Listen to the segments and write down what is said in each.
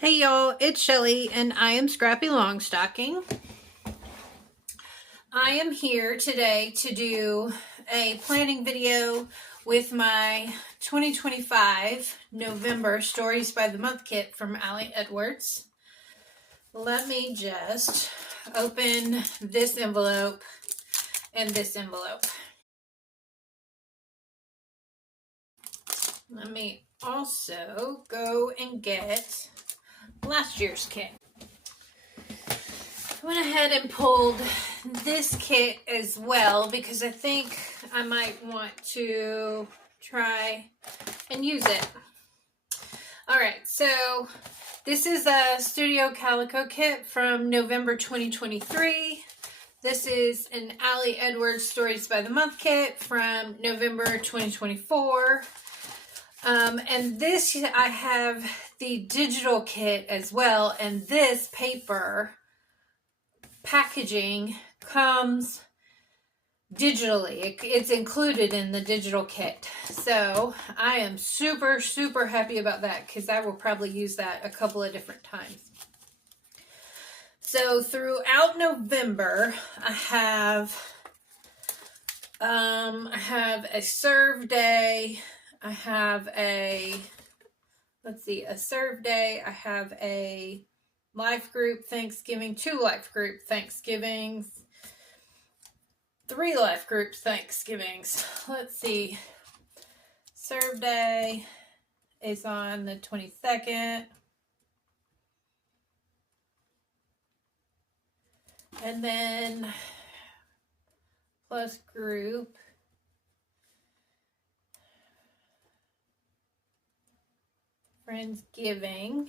Hey y'all, it's Shelly and I am Scrappy Longstocking. I am here today to do a planning video with my 2025 November Stories by the Month kit from Ali Edwards. Let me just open this envelope and this envelope. Let me also go and get last year's kit. I went ahead and pulled this kit as well because I think I might want to try and use it. Alright, so this is a Studio Calico kit from November 2023. This is an Ali Edwards Stories by the Month kit from November 2024. And this, I have the digital kit as well, and this paper packaging comes digitally. It's included in the digital kit. So I am super happy about that because I will probably use that a couple of different times. So throughout November, I have a serve day. I have a serve day. I have a life group Thanksgiving, 2 life group Thanksgivings, 3 life group Thanksgivings. Let's see. Serve day is on the 22nd. And then plus group Friendsgiving.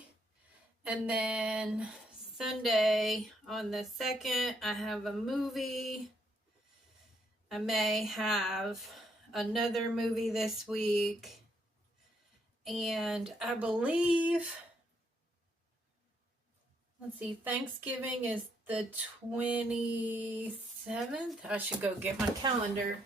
And then Sunday on the 2nd, I have a movie. I may have another movie this week. And I believe, let's see, Thanksgiving is the 27th. I should go get my calendar.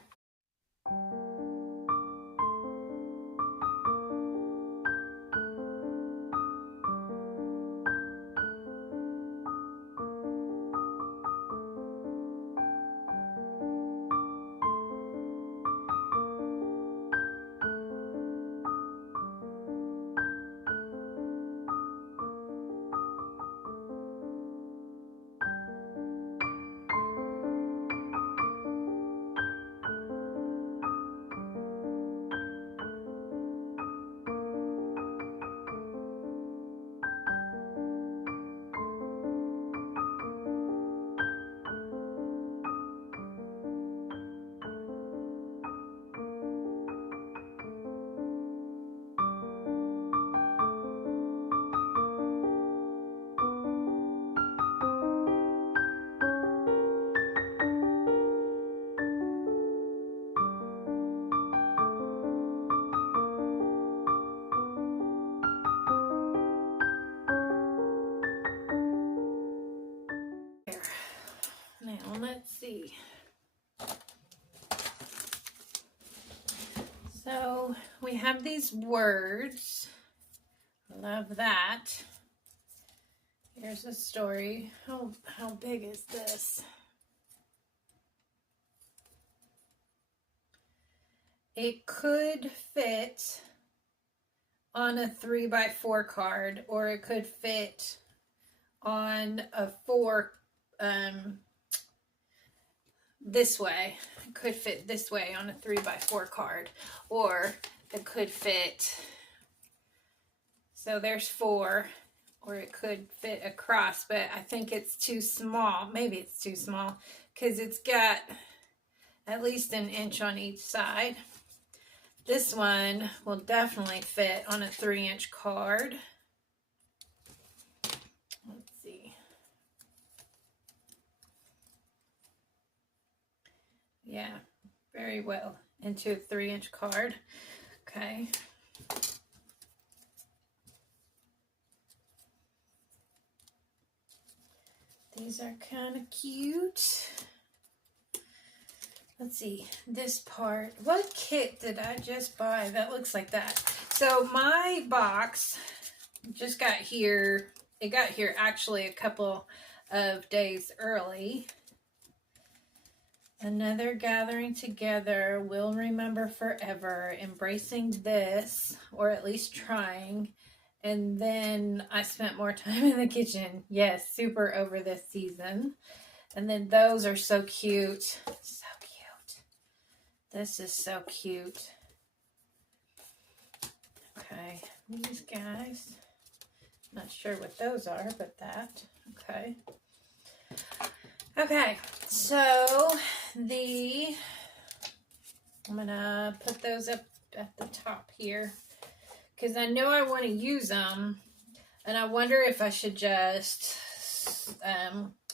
Now, let's see. So, we have these words. Love that. Here's a story. How big is this? It could fit on a 3x4 card, or it could fit on a 4 this way. It could fit this way on a 3x4 card, or it could fit, so there's 4, or it could fit across, but I think it's too small. Maybe it's too small because it's got at least 1 inch on each side. This one will definitely fit on a 3-inch card. Let's see. Yeah, very well into a 3-inch card. Okay. These are kind of cute. Let's see, this part. What kit did I just buy that looks like that? So my box just got here. It got here actually a couple of days early. Another gathering together, we'll remember forever, embracing this, or at least trying. And then I spent more time in the kitchen. Yes, super over this season. And then those are so cute. So cute. This is so cute. Okay, these guys. Not sure what those are, but that. Okay. Okay, so I'm gonna put those up at the top here because I know I want to use them, and I wonder if I should just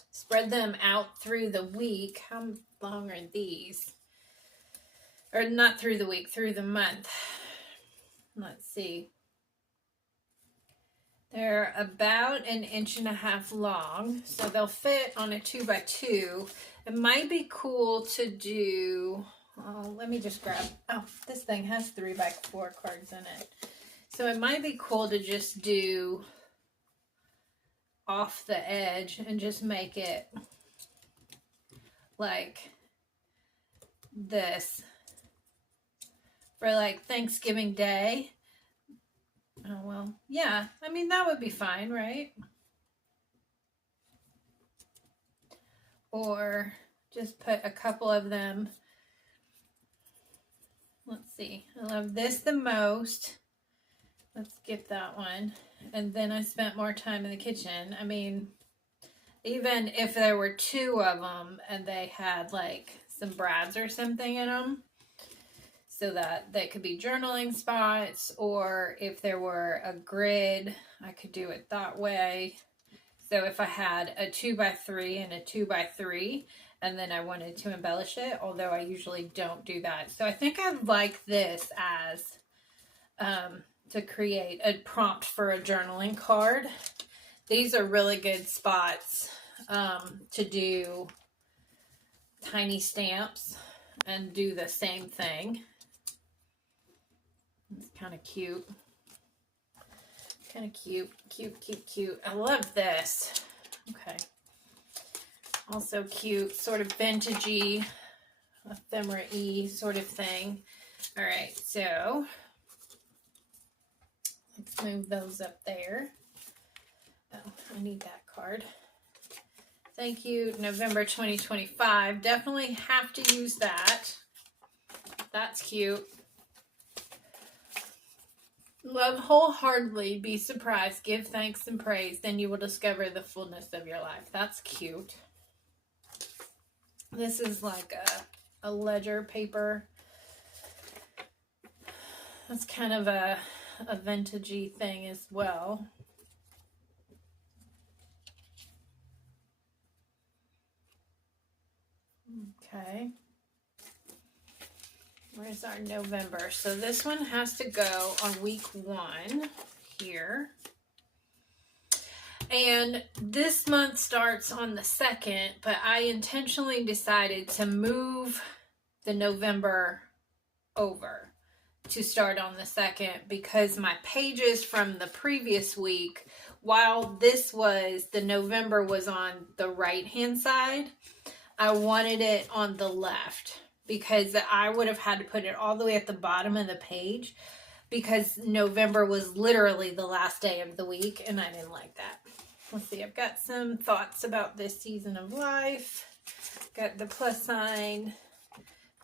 spread them out through the week. How long are these? Or not through the week, through the month. Let's see. They're about 1.5 inches long, so they'll fit on a 2x2. It might be cool to do, let me just grab, this thing has 3x4 cards in it. So it might be cool to just do off the edge and just make it like this for like Thanksgiving Day. Oh, well, yeah. I mean, that would be fine, right? Or just put a couple of them. Let's see. I love this the most. Let's skip that one. And then I spent more time in the kitchen. I mean, even if there were 2 of them and they had like some brads or something in them, so that they could be journaling spots, or if there were a grid, I could do it that way. So if I had a 2x3 and a 2x3, and then I wanted to embellish it, although I usually don't do that. So I think I'd like this as to create a prompt for a journaling card. These are really good spots to do tiny stamps and do the same thing. It's kind of cute. Kind of cute. Cute, cute, cute. I love this. Okay. Also cute, sort of vintagey, ephemera-y sort of thing. All right, so let's move those up there. Oh, I need that card. Thank you, November 2025. Definitely have to use that. That's cute. Love wholeheartedly, be surprised, give thanks and praise, then you will discover the fullness of your life. That's cute. This is like a ledger paper. That's kind of a vintagey thing as well. Okay. Where's our November? So this one has to go on week 1 here. And this month starts on the 2nd, but I intentionally decided to move the November over to start on the 2nd because my pages from the previous week, while the November was on the right-hand side, I wanted it on the left because I would have had to put it all the way at the bottom of the page because November was literally the last day of the week and I didn't like that. Let's see, I've got some thoughts about this season of life. Got the plus sign,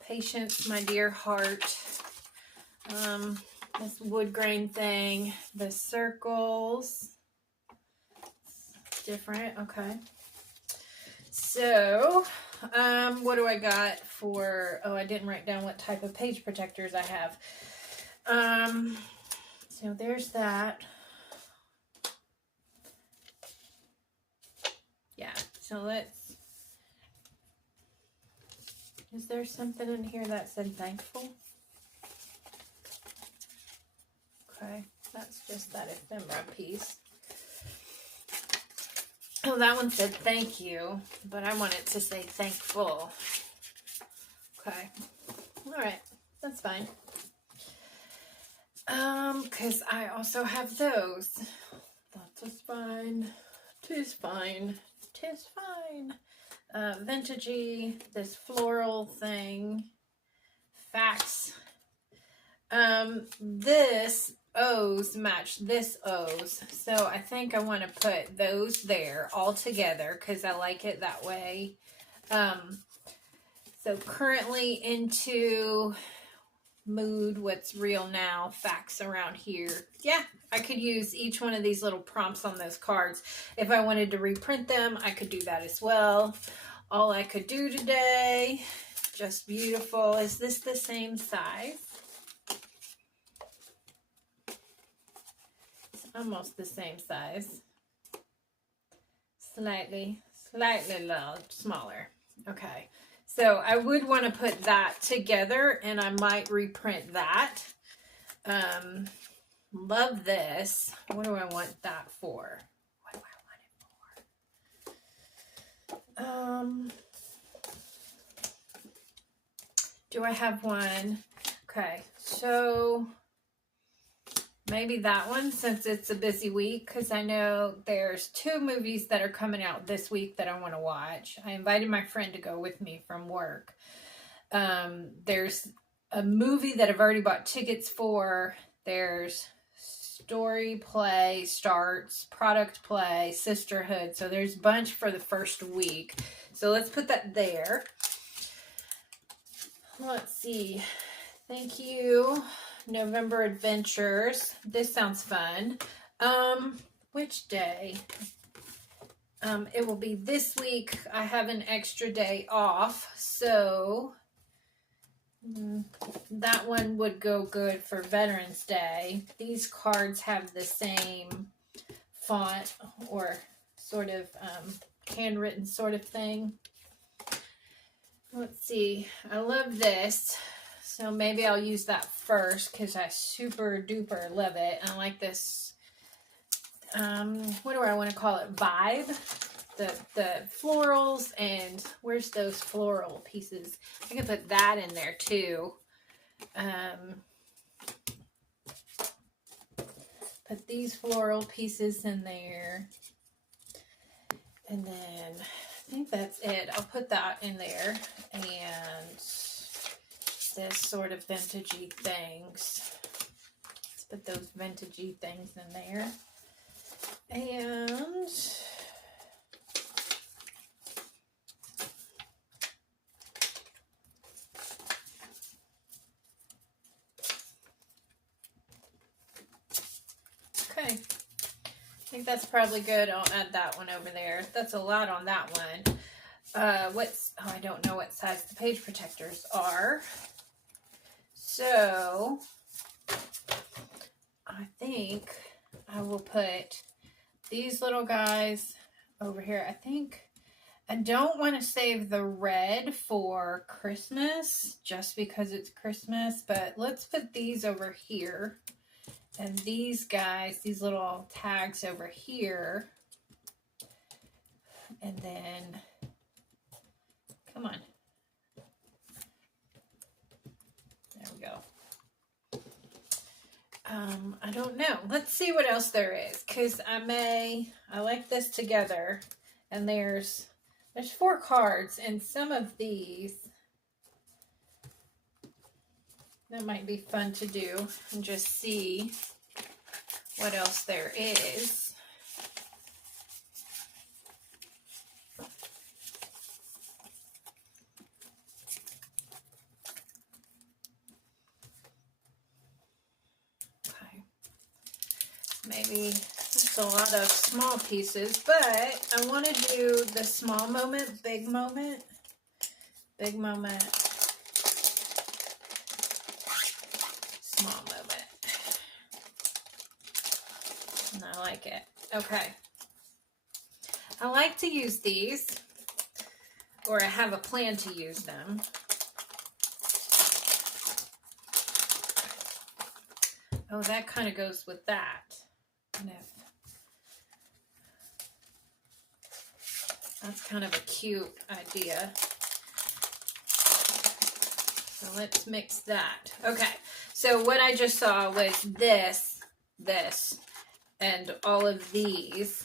patience, my dear heart, this wood grain thing, the circles, different, okay. So, what do I got for, I didn't write down what type of page protectors I have. So there's that. Yeah, so is there something in here that said thankful? Okay, that's just that ephemera piece. Oh, that one said thank you, but I want it to say thankful. Okay, all right, that's fine. Because I also have those. fine. 'Tis fine. 'Tis fine. Vintagey, this floral thing. Facts. This O's match this O's. So I think I want to put those there all together because I like it that way. So currently into mood, what's real now, facts around here. Yeah, I could use each one of these little prompts on those cards. If I wanted to reprint them, I could do that as well. All I could do today, just beautiful. Is this the same size? It's almost the same size. Slightly little smaller. Okay. So I would want to put that together, and I might reprint that. Love this. What do I want that for? What do I want it for? Do I have one? Okay, so maybe that one, since it's a busy week, because I know there's 2 movies that are coming out this week that I want to watch. I invited my friend to go with me from work. There's a movie that I've already bought tickets for. There's Story Play Starts, Product Play, Sisterhood. So there's a bunch for the first week. So let's put that there. Let's see. Thank you. November Adventures. This sounds fun. Which day? It will be this week. I have an extra day off, so that one would go good for Veterans Day. These cards have the same font or sort of handwritten sort of thing. Let's see. I love this. So maybe I'll use that first because I super duper love it. I like this, what do I want to call it? Vibe. The florals, and where's those floral pieces? I can put that in there too. Put these floral pieces in there. And then I think that's it. I'll put that in there. And this sort of vintagey things. Let's put those vintagey things in there. And okay, I think that's probably good. I'll add that one over there. That's a lot on that one. I don't know what size the page protectors are. So I think I will put these little guys over here. I don't want to save the red for Christmas just because it's Christmas, but let's put these over here. And these guys, these little tags over here. And then, come on. There we go. I don't know. Let's see what else there is. Because I like this together. And there's 4 cards. And some of these, that might be fun to do. And just see what else there is. Maybe just a lot of small pieces, but I want to do the small moment, big moment, small moment. And I like it. Okay. I like to use these, or I have a plan to use them. Oh, that kind of goes with that. That's kind of a cute idea. So let's mix that. Okay, so what I just saw was this, and all of these.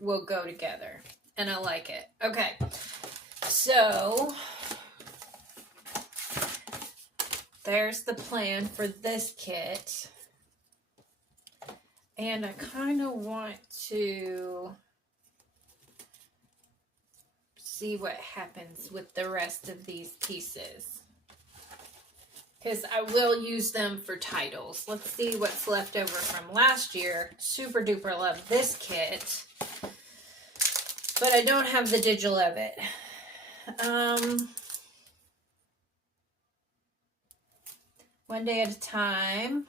will go together. And I like it. Okay. So there's the plan for this kit. And I kind of want to see what happens with the rest of these pieces, because I will use them for titles. Let's see what's left over from last year. Super duper love this kit, but I don't have the digital of it. One day at a time.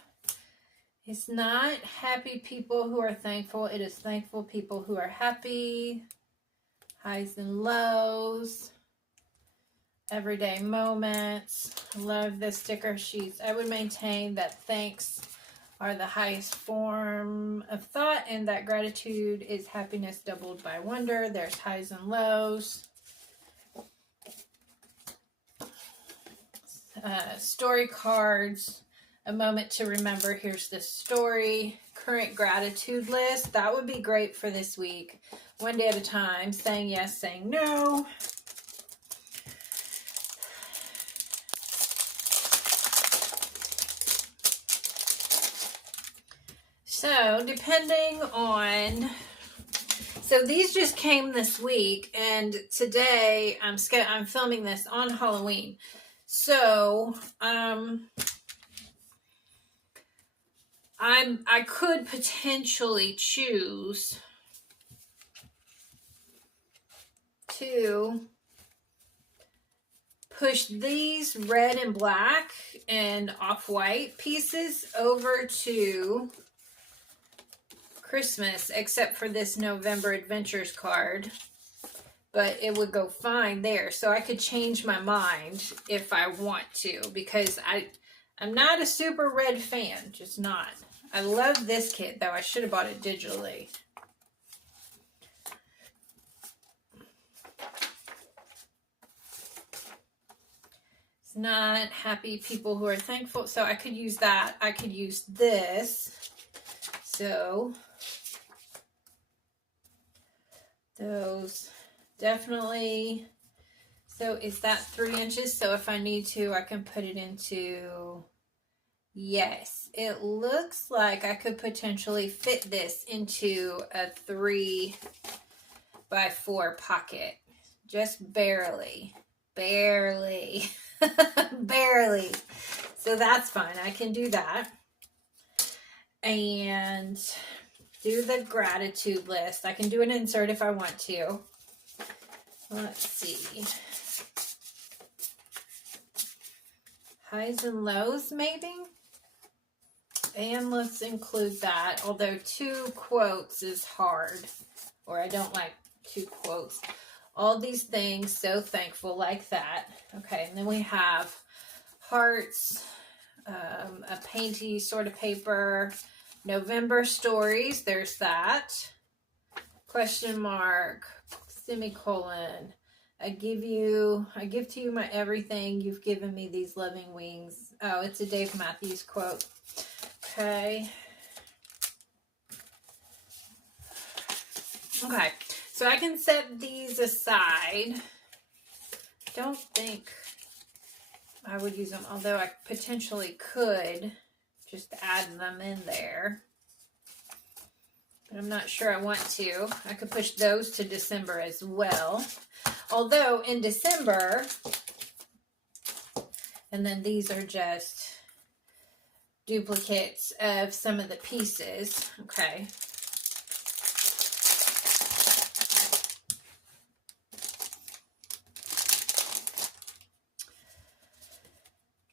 It's not happy people who are thankful. It is thankful people who are happy. Highs and lows. Everyday moments. Love the sticker sheets. I would maintain that thanks are the highest form of thought and that gratitude is happiness doubled by wonder. There's highs and lows. Story cards. A moment to remember. Here's the story. Current gratitude list. That would be great for this week. One day at a time. Saying yes, saying no. So, depending on... So, these just came this week. And today, I'm filming this on Halloween. So, I could potentially choose to push these red and black and off-white pieces over to Christmas, except for this November Adventures card. But it would go fine there. So I could change my mind if I want to, because I'm not a super red fan, just not. I love this kit, though. I should have bought it digitally. It's not happy people who are thankful. So I could use that. I could use this. So those definitely. So is that 3 inches? So if I need to, I can put it into... Yes, it looks like I could potentially fit this into a 3x4 pocket. Just barely. Barely. Barely. So that's fine. I can do that. And do the gratitude list. I can do an insert if I want to. Let's see. Highs and lows, maybe? And let's include that, although 2 quotes is hard, or I don't like 2 quotes. All these things, so thankful, like that. Okay, and then we have hearts, a painty sort of paper, November stories, there's that. Question mark, semicolon. I give to you my everything. You've given me these loving wings. Oh, it's a Dave Matthews quote. Okay. Okay. So I can set these aside. Don't think I would use them, although I potentially could just add them in there. But I'm not sure I want to. I could push those to December as well. Although in December, and then these are just duplicates of some of the pieces. Okay.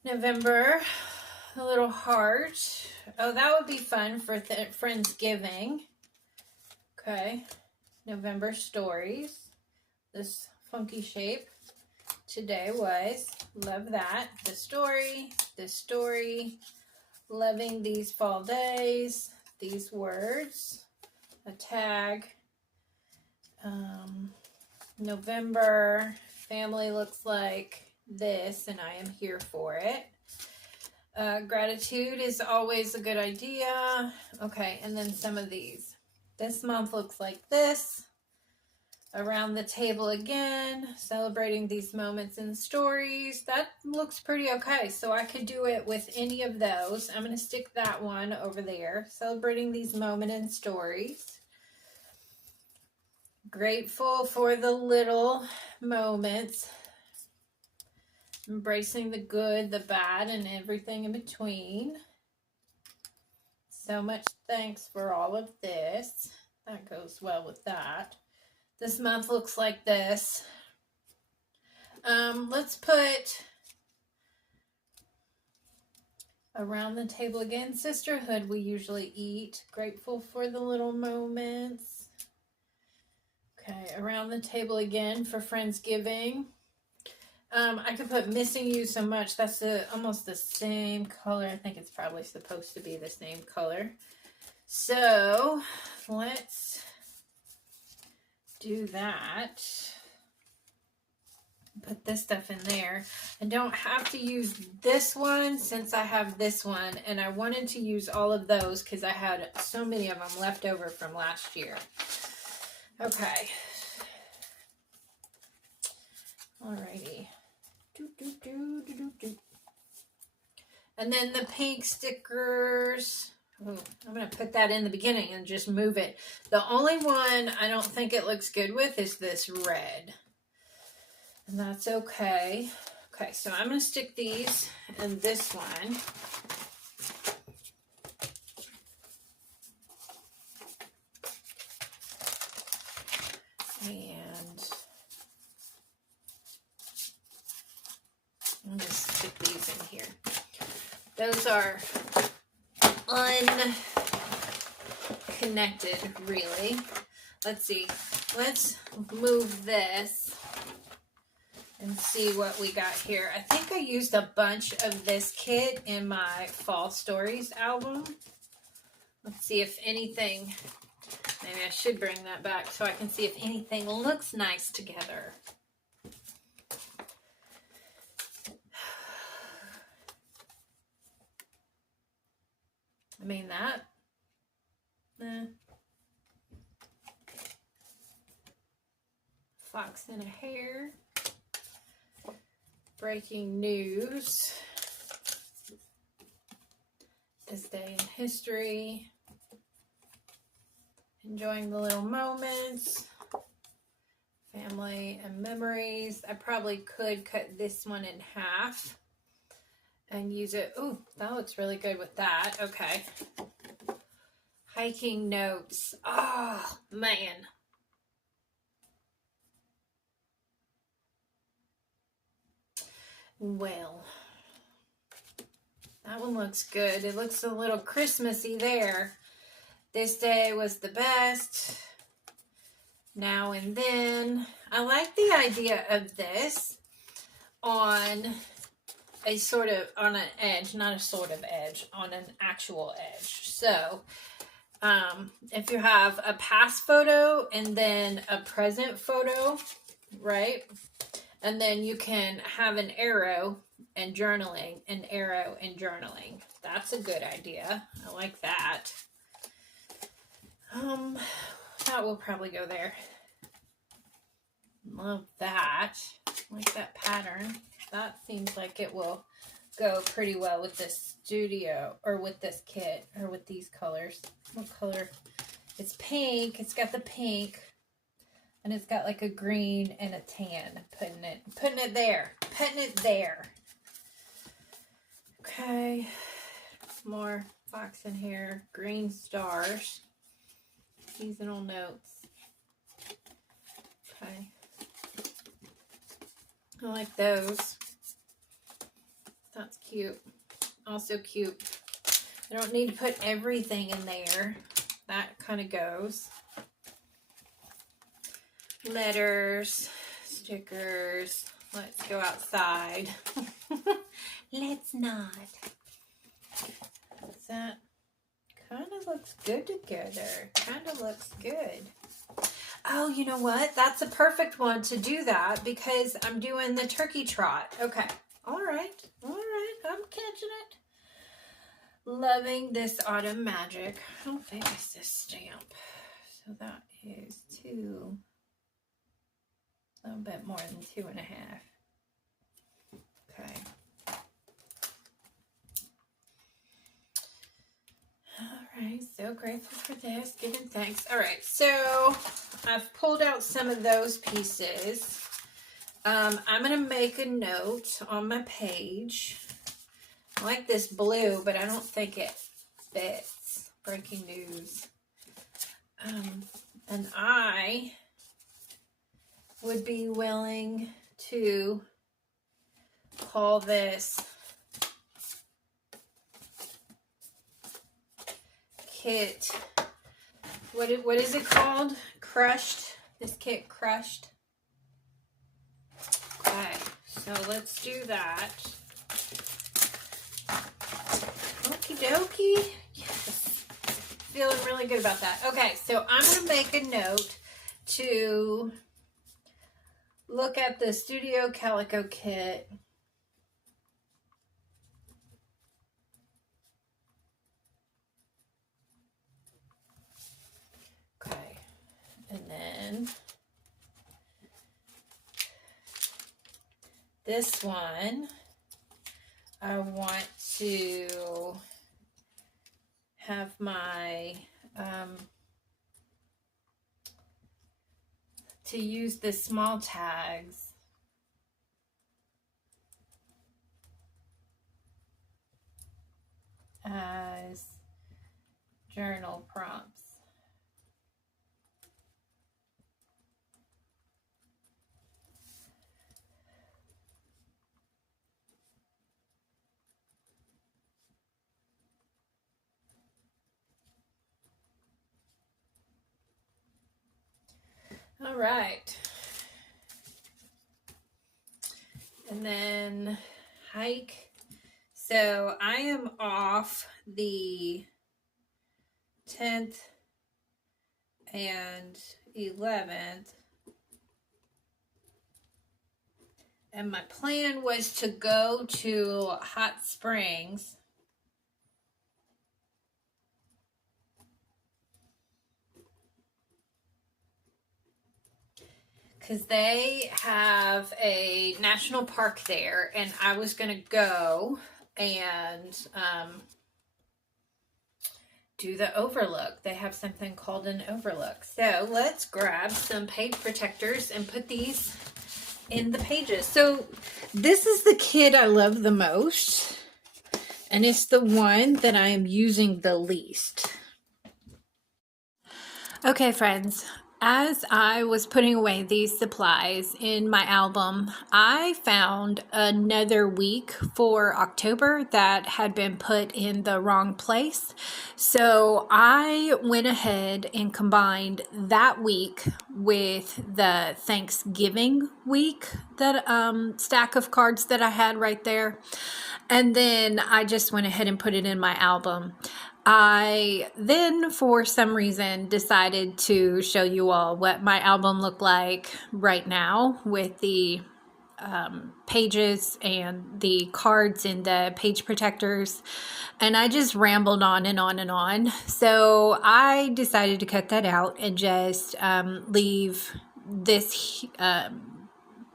November, a little heart. Oh, that would be fun for Friendsgiving. Okay. November stories. This funky shape today was. Love that. The story. Loving these fall days. These words. A tag. November. Family looks like this, and I am here for it. Gratitude is always a good idea. Okay, and then some of these. This month looks like this. Around the table again, celebrating these moments and stories. That looks pretty okay. So I could do it with any of those. I'm going to stick that one over there. Celebrating these moments and stories. Grateful for the little moments. Embracing the good, the bad, and everything in between. So much thanks for all of this. That goes well with that. This month looks like this. Let's put around the table again. Sisterhood we usually eat. Grateful for the little moments. Okay, around the table again for Friendsgiving. I could put missing you so much. That's almost the same color. I think it's probably supposed to be the same color. So let's do that. Put this stuff in there. I don't have to use this one since I have this one, and I wanted to use all of those because I had so many of them left over from last year. Okay. Alrighty. And then the pink stickers. Ooh, I'm going to put that in the beginning and just move it. The only one I don't think it looks good with is this red. And that's okay. Okay, so I'm going to stick these in this one. And I'm going to stick these in here. Those are unconnected, really. Let's see. Let's move this and see what we got here. I think I used a bunch of this kit in my Fall Stories album. Let's see if anything, maybe I should bring that back so I can see if anything looks nice together. I mean that. Fox in a hair. Breaking news. This day in history. Enjoying the little moments. Family and memories. I probably could cut this one in half and use it. Ooh, that looks really good with that. Okay. Hiking notes. Oh, man. Well, that one looks good. It looks a little Christmassy there. This day was the best. Now and then. I like the idea of this on a sort of, on an edge, not a sort of edge, on an actual edge. So, if you have a past photo and then a present photo, right? And then you can have an arrow and journaling, an arrow and journaling. That's a good idea. I like that. That will probably go there. Love that. Like that pattern. That seems like it will go pretty well with this studio, or with this kit, or with these colors. What color? It's pink. It's got the pink. And it's got like a green and a tan. Putting it there. Putting it there. Okay. More fox in here. Green stars. Seasonal notes. Okay. I like those. That's cute. Also cute. I don't need to put everything in there. That kind of goes. Letters, stickers. Let's go outside. Let's not. That kind of looks good together. Kind of looks good. Oh, you know what? That's a perfect one to do that because I'm doing the turkey trot. Okay. All right. All right. I'm catching it. Loving this autumn magic. How big is this stamp? So that is 2. A little bit more than 2.5. Okay. All right, so grateful for this, giving thanks. All right, so I've pulled out some of those pieces. I'm going to make a note on my page. I like this blue, but I don't think it fits. Breaking news. And I would be willing to call this kit, what is it called? Crushed. This kit crushed. Okay, so let's do that. Okie dokie. Yes. Feeling really good about that. Okay, so I'm going to make a note to look at the Studio Calico kit. Okay, and then this one, I want to have my, to use the small tags as journal prompts. All right. And then hike. So I am off the 10th and 11th. And my plan was to go to Hot Springs. Because they have a national park there, and I was going to go and do the overlook. They have something called an overlook. So let's grab some page protectors and put these in the pages. So this is the kit I love the most, and it's the one that I am using the least. Okay, friends. As I was putting away these supplies in my album, I found another week for October that had been put in the wrong place. So I went ahead and combined that week with the Thanksgiving week, that stack of cards that I had right there. And then I just went ahead and put it in my album. I then, for some reason, decided to show you all what my album looked like right now with the pages and the cards and the page protectors. And I just rambled on and on and on. So I decided to cut that out and just leave this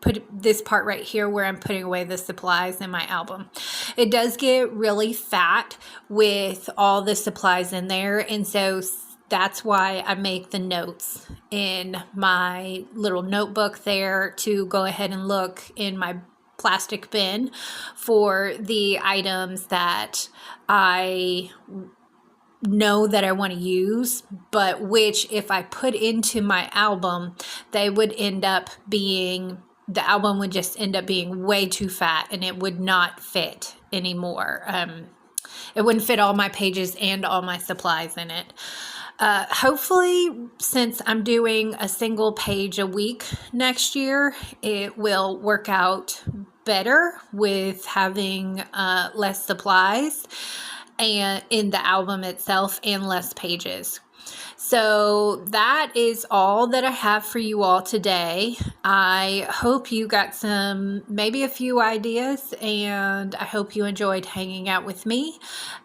put this part right here where I'm putting away the supplies in my album. It does get really fat with all the supplies in there, and so that's why I make the notes in my little notebook there to go ahead and look in my plastic bin for the items that I know that I want to use, but which if I put into my album, they would end up being, the album would just end up being way too fat and it would not fit anymore. It wouldn't fit all my pages and all my supplies in it. Hopefully, since I'm doing a single page a week next year, it will work out better with having less supplies and in the album itself and less pages. So that is all that I have for you all today. I hope you got maybe a few ideas, and I hope you enjoyed hanging out with me.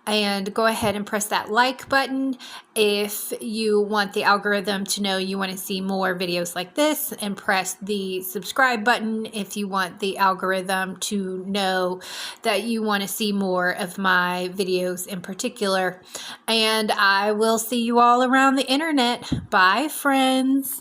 And go ahead and press that like button if you want the algorithm to know you want to see more videos like this, and press the subscribe button if you want the algorithm to know that you want to see more of my videos in particular. And I will see you all around the internet. Bye, friends.